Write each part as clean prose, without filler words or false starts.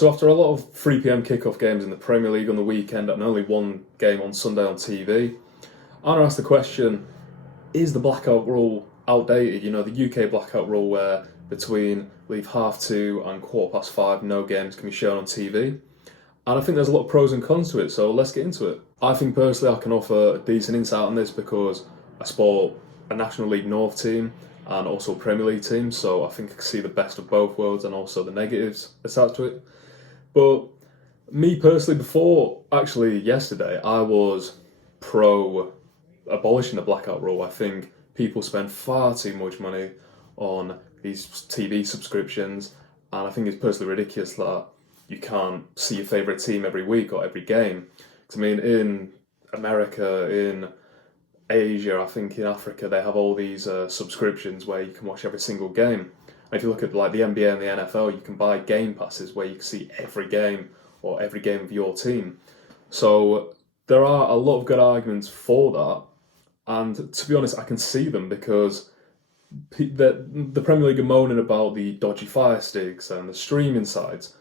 So after a lot of 3pm kickoff games in the Premier League on the weekend and only one game on Sunday on TV, I want to ask the question, is the blackout rule outdated? You know, the UK blackout rule where between leave 2:30 and 5:15 no games can be shown on TV. And I think there's a lot of pros and cons to it, so let's get into it. I think personally I can offer a decent insight on this because I support a National League North team and also a Premier League team, so I think I can see the best of both worlds and also the negatives attached to it. But me personally, before actually yesterday, I was pro abolishing the blackout rule. I think people spend far too much money on these TV subscriptions, and I think it's personally ridiculous that you can't see your favourite team every week or every game. 'Cause I mean, in America, in Asia, I think in Africa, they have all these subscriptions where you can watch every single game. And if you look at like the NBA and the NFL, you can buy game passes where you can see every game or every game of your team. So there are a lot of good arguments for that. And to be honest, I can see them because the Premier League are moaning about the dodgy fire sticks and the streaming sites.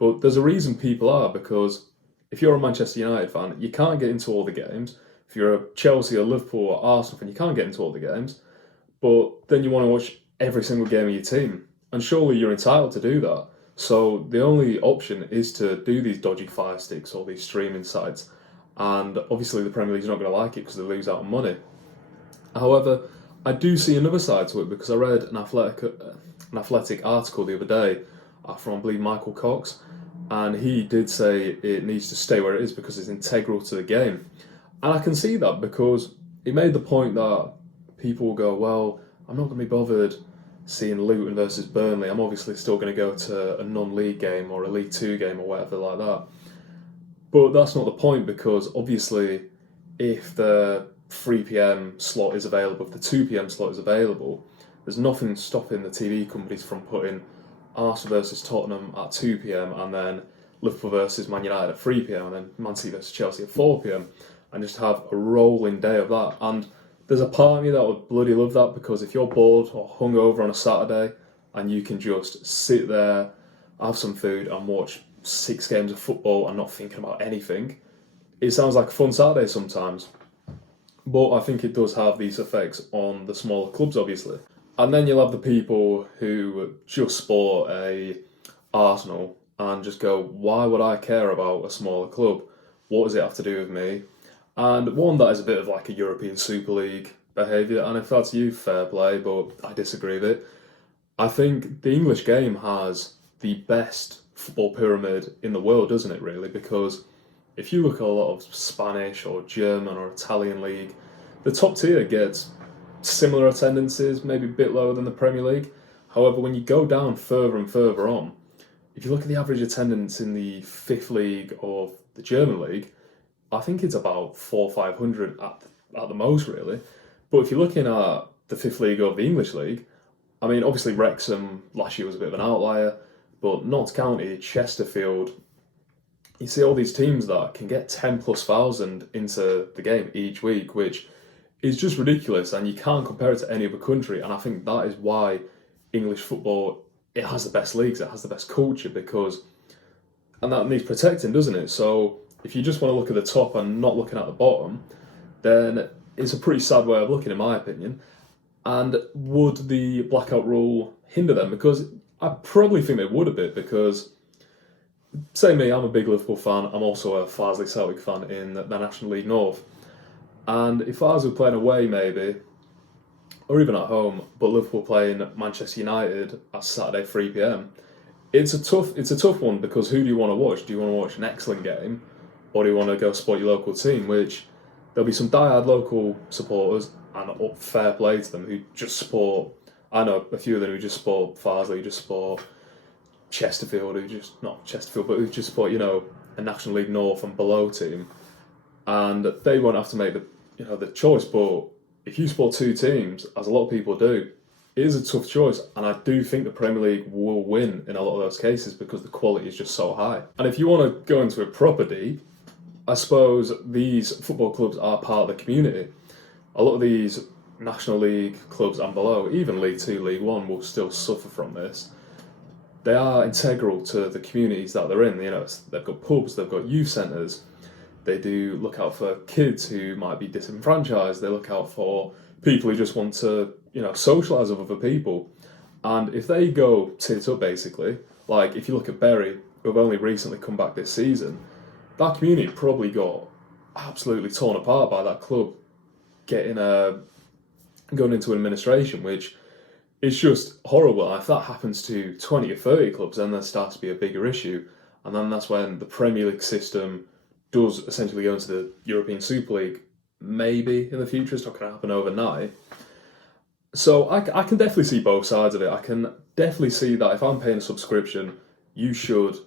But there's a reason people are, because if you're a Manchester United fan, you can't get into all the games. If you're a Chelsea or Liverpool or Arsenal fan, you can't get into all the games. But then you want to watch every single game of your team. And surely you're entitled to do that. So the only option is to do these dodgy fire sticks or these streaming sites. And obviously the Premier League's not going to like it because they lose out on money. However, I do see another side to it because I read an athletic article the other day from, I believe, Michael Cox, and he did say it needs to stay where it is because it's integral to the game. And I can see that because he made the point that people will go, well, I'm not going to be bothered seeing Luton versus Burnley. I'm obviously still going to go to a non-league game or a League Two game or whatever like that. But that's not the point, because obviously if the 3pm slot is available, if the 2pm slot is available, there's nothing stopping the TV companies from putting Arsenal versus Tottenham at 2pm and then Liverpool versus Man United at 3pm and then Man City versus Chelsea at 4pm and just have a rolling day of that. And there's a part of me that would bloody love that, because if you're bored or hungover on a Saturday and you can just sit there, have some food and watch 6 games of football and not thinking about anything, it sounds like a fun Saturday sometimes. But I think it does have these effects on the smaller clubs, obviously. And then you'll have the people who just support a Arsenal and just go, why would I care about a smaller club? What does it have to do with me? And one, that is a bit of like a European Super League behaviour, and if that's you, fair play, but I disagree with it. I think the English game has the best football pyramid in the world, doesn't it, really? Because if you look at a lot of Spanish or German or Italian league, the top tier gets similar attendances, maybe a bit lower than the Premier League. However, when you go down further and further on, if you look at the average attendance in the 5th league or the German league, I think it's about 400-500 at the most, really. But if you're looking at the 5th league of the English league, I mean, obviously Wrexham last year was a bit of an outlier, but Notts County, Chesterfield, you see all these teams that can get 10,000+ into the game each week, which is just ridiculous, and you can't compare it to any other country. And I think that is why English football, it has the best leagues, it has the best culture, and that needs protecting, doesn't it? So if you just want to look at the top and not looking at the bottom, then it's a pretty sad way of looking, in my opinion. And would the blackout rule hinder them? Because I probably think they would a bit, because say me, I'm a big Liverpool fan, I'm also a Farsley Celtic fan in the National League North. And if ours were playing away maybe, or even at home, but Liverpool playing Manchester United at Saturday 3pm, it's a tough one, because who do you want to watch? Do you want to watch an excellent game, or do you want to go support your local team? Which there'll be some diehard local supporters, and fair play to them, who just support. I know a few of them who just support Farsley, who just support Chesterfield, who just support, you know, a National League North and below team, and they won't have to make the choice. But if you support two teams, as a lot of people do, it is a tough choice, and I do think the Premier League will win in a lot of those cases because the quality is just so high. And if you want to go into it proper deep, I suppose these football clubs are part of the community. A lot of these National League clubs and below, even League Two, League One, will still suffer from this. they are integral to the communities that they're in. You know, they've got pubs, they've got youth centres. They do look out for kids who might be disenfranchised. They look out for people who just want to, socialise with other people. And if they go tit up, basically, like if you look at Bury, who have only recently come back this season, that community probably got absolutely torn apart by that club going into administration, which is just horrible. And if that happens to 20 or 30 clubs, then there starts to be a bigger issue. And then that's when the Premier League system does essentially go into the European Super League, maybe in the future. It's not going to happen overnight. So I can definitely see both sides of it. I can definitely see that if I'm paying a subscription, you should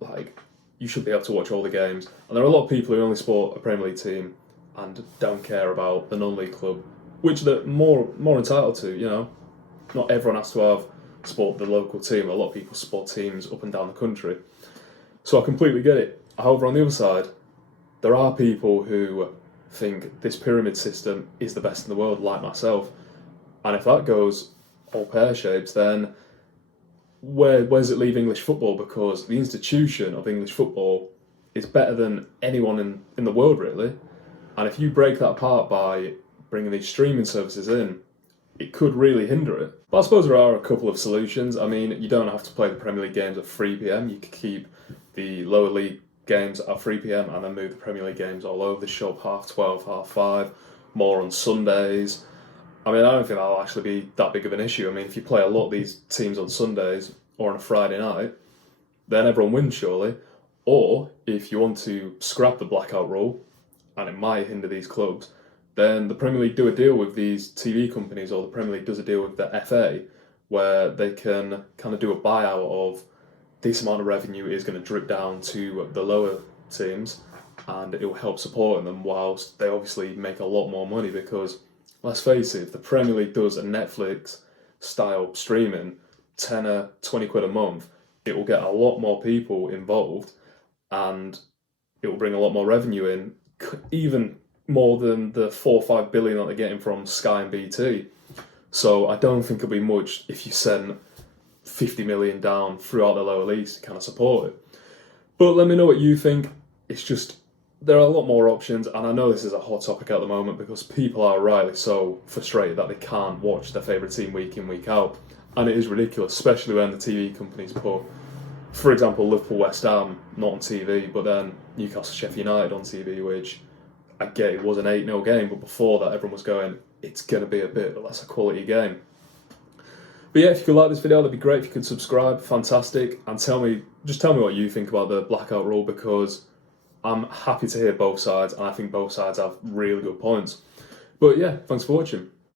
be able to watch all the games. And there are a lot of people who only support a Premier League team and don't care about the non-league club, which they're more entitled to. Not everyone has to support the local team. A lot of people support teams up and down the country. So I completely get it. However, on the other side, there are people who think this pyramid system is the best in the world, like myself. And if that goes all pear-shaped, then where does it leave English football? Because the institution of English football is better than anyone in the world, really. And if you break that apart by bringing these streaming services in, it could really hinder it. But I suppose there are a couple of solutions. I mean, you don't have to play the Premier League games at 3pm. You could keep the lower league games at 3pm and then move the Premier League games all over the shop, 12:30, 5:30, more on Sundays. I mean, I don't think that'll actually be that big of an issue. I mean, if you play a lot of these teams on Sundays or on a Friday night, then everyone wins, surely. Or if you want to scrap the blackout rule, and it might hinder these clubs, then the Premier League do a deal with these TV companies, or the Premier League does a deal with the FA, where they can kind of do a buyout of this amount of revenue is going to drip down to the lower teams, and it will help supporting them, whilst they obviously make a lot more money. Because let's face it, if the Premier League does a Netflix style streaming, 10 or 20 quid a month, it will get a lot more people involved, and it will bring a lot more revenue in, even more than the 4 or 5 billion that they're getting from Sky and BT. So I don't think it'll be much if you send 50 million down throughout the lower leagues to kind of support it. But let me know what you think. It's just, there are a lot more options, and I know this is a hot topic at the moment because people are rightly so frustrated that they can't watch their favourite team week in, week out. And it is ridiculous, especially when the TV companies put, for example, Liverpool, West Ham not on TV, but then Newcastle, Sheffield United on TV, which I get it was an 8-0 game, but before that everyone was going, it's going to be a bit less a quality game. But yeah, if you could like this video, that'd be great. If you could subscribe, fantastic. And tell me what you think about the blackout rule, because I'm happy to hear both sides, and I think both sides have really good points. But yeah, thanks for watching.